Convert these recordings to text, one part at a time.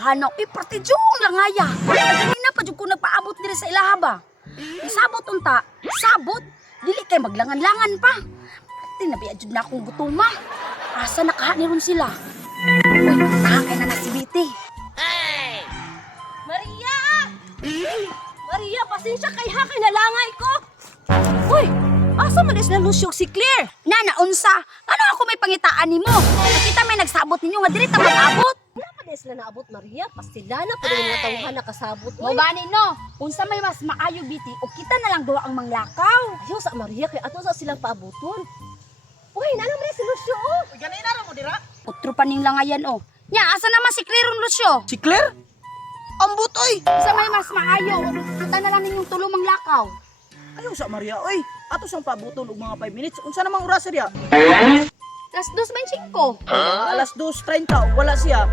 tawhana. Partijong lang aya. Kanina pa jud ko nagpaabot diri sa ilaha ba. Sabot unta. Sabot. Dili kay maglangan-langan pa. Tinabiya jud na akong gutuma. Asa nakaha ni ron sila? Uy, takay na si Biti. Hey! Maria! Maria, pasensya kay ha, kay nalangay ko. Uy, asa man is na lusyog si Claire? Nana, unsa? Ano ako may pangitaan nimo? Kita may nagsabot ninyo nga diri ta mag-abot. Wala pa na naabot, Maria. Pastilana pa rin mga tawhan nakasabot. Mo gani no? Unsa may mas maayo Biti o kita na lang duwa ang manglakaw. Ayaw sa Maria, kay ato sa silang paabuton. Uy, nalang na si Lucio, oh. Ganay na ra mo dira. Utro pa ning langayan oh. Nya, asa naman si Claire Lucio? Si Claire? Ambot oy. Sa may mas maayo, o kita na lang ninyong tulo manglakaw. Ayaw sa Maria oy. Ato sang pabuton og mga 5 minutes. Unsa namang oras diya? Las 2:25. Alas 2:30 wala siya.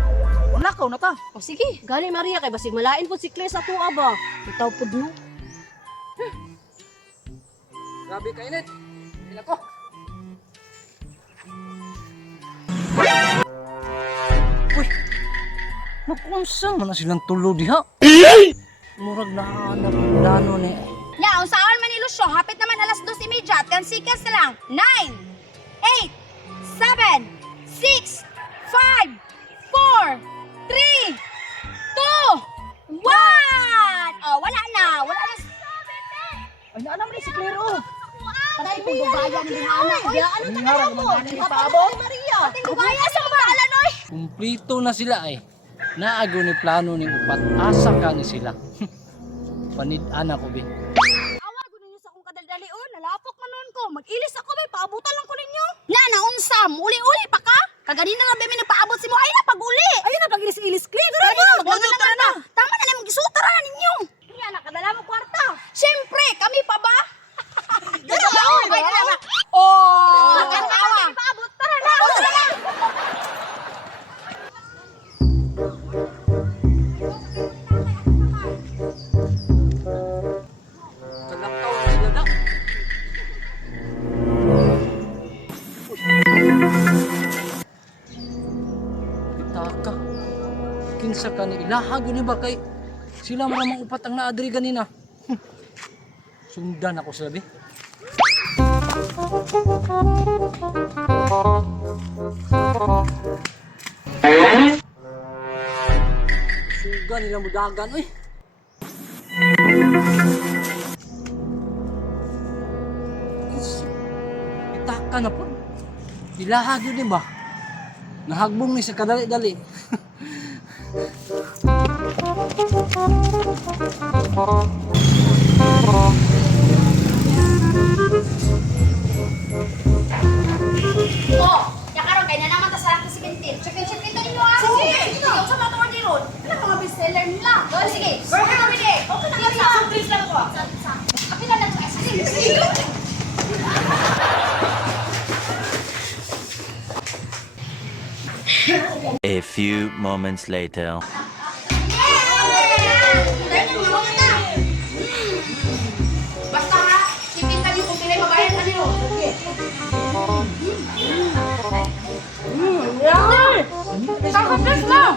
Unlakaw na ta. O sige, gani Maria, kay basig malain po si Claire sa tuwa ba? Itaw po no. Grabe ka init. Ina ko. Uy. Nakunsa man na silang tulo diha. Murag na anak plano ni. Nya, unsaon man ni Lucio? Hapit naman alas 2:30. 10 seconds na lang. 9, 8, 7, 6, 5, 4, 3, 2, 1! Oh, wala na. Wala na. Ay na naman si Claire oh. Patay kong gubaya ng bihana. Oy, ano Ngara man ni paabot. Maria. patay gubaya sa kabahalan, oy. Kumplito na sila ay. Naago ni plano ni upat. Asa ka ni sila. Panid-ana ko bi. Awa, gusto niyo sa akong kadaldalion. Nalapok man nun ko. Mag-ilis ako, may paabutan lang ko ninyo. Na, naunsa. Uli-uli pa ka? Kaganina nga, may nagpaabot si mo. Ay na, pag-uli. Ayun na, pag-ilis-ilis, Claire. Tara na, maglangan na. Tama na na, mag-isutara na ninyo. Yan, nakadala mo kwarta. Siyempre, kami pa ba? Gano'n ba? Ay, gano'n ba? Oh, nakatawa. Paabot, tara na. Tara na. Kalakaw na sila na. Itaka. Kinsa ka ni ilahag ni ba kay sila maramang upat ang naadri ganina. Sundan ako sila bi. Suga nila mudagan oy. Itaka na po. Ilahag yun ba? Nahagbong ni sa kadali-dali. Oh, yakaron kay na naman ta sa akin si Bentin. Check-in ninyo ah. Sige. Sige, sa mga tuwan ron. Ano mga bestseller nila? Sige. Burger kami di. Okay na kami. Surprise lang ko. Akin na lang. Sige. A few moments later. Basta ha, sipin kami kung pilay mabayad kami ron. Kakapit lang.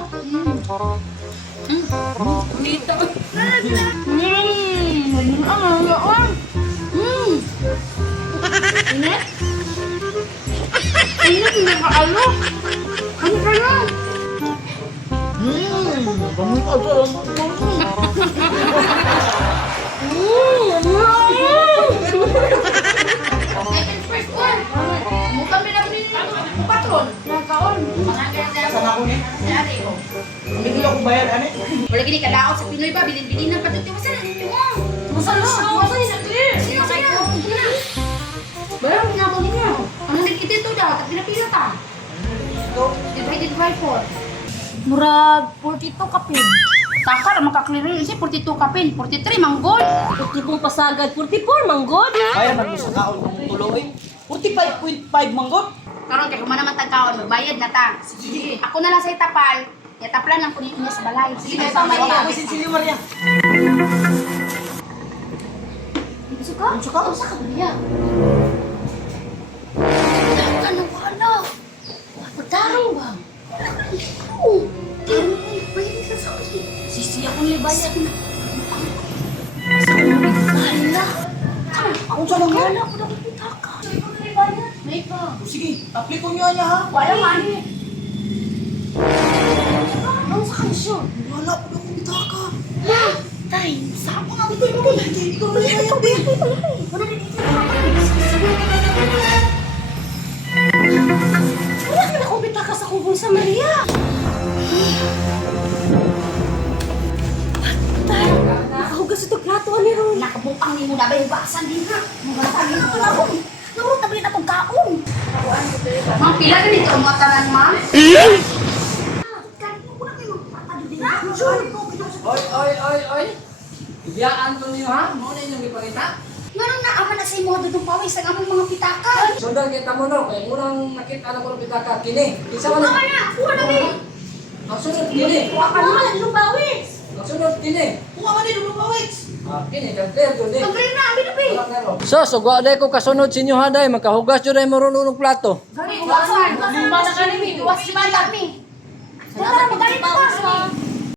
Dito. Init? Init na kaalo. Ano kayo? First one. Mukhang pinapinin mo patron. Nakaon. Saan ako ni? Dari ko. Hindi ako bayad ani. Wala gini kadaot sa Pinoy ba? Bilin-bilin ng patut. Masa na ninyo mo? Masa na? Masa ni Clear? Sino kayo? Bayaw nga ako ninyo. Ang nagkita ito daw. At pinapila ta. Divided by 4. Murag 42 kapin. Taka na makaklear yun siya. 42 kapin. 43 manggol. 40 pasagad, 44 manggod. Kaya man sa kaon kung tuloy. 45.5 manggot. Karon kay kumana man tagkaon. Magbayad na ta. Sige. Ako na lang sa itapal. Yataplan ang kunin niya sa balay. Sige, sa Maria. Ako si Maria. Suka? Suka? Usa ka Maria. Ano ba na? Patarong ba? Oo. Tarong ba? Bayad ka sa Ako sa lang wala ko dapat pitaka. May pa. Sige, aplikon nyo niya ha. Wala mani. Ano sa kansyon? Wala po akong bitaka. Tay, saan ko nga bitay mo? Hindi ko wala yung bitay. Wala na dito. Wala ka na akong bitaka sa kubong sa Maria. Tay, nakahugas ito plato ni Ron. Nakabukang ni mo na ba yung basan din ha? Mga tagi na ito ako. Namurot na ba yun itong kaong? Ma'am, pila na dito ang mga tanan, ma'am? Kahit mo ko na kayo magpapalo din ha? Oy. Ibiyaan ko niyo ha? Mo na inyong ipakita. Ganun na aman na sa imo dudong pawis ang among mga pitaka. Sundan kita mo no, kaya murang nakita na ko ng pitaka kini. Isa man. Kuha na, kuha na ni. Ang sunod kini. Kuha ka naman, lupawis. Ang sunod kini. Kuha man din, lumawits. Kini, kagkaya ko din. Ang green na, abi na bi. So, sugwa day ko kasunod sa inyo ha day, makahugas jud day marunong plato. Gani, wasan. Lumba na kami, duwas si Mala mi. Wala na, magalit na.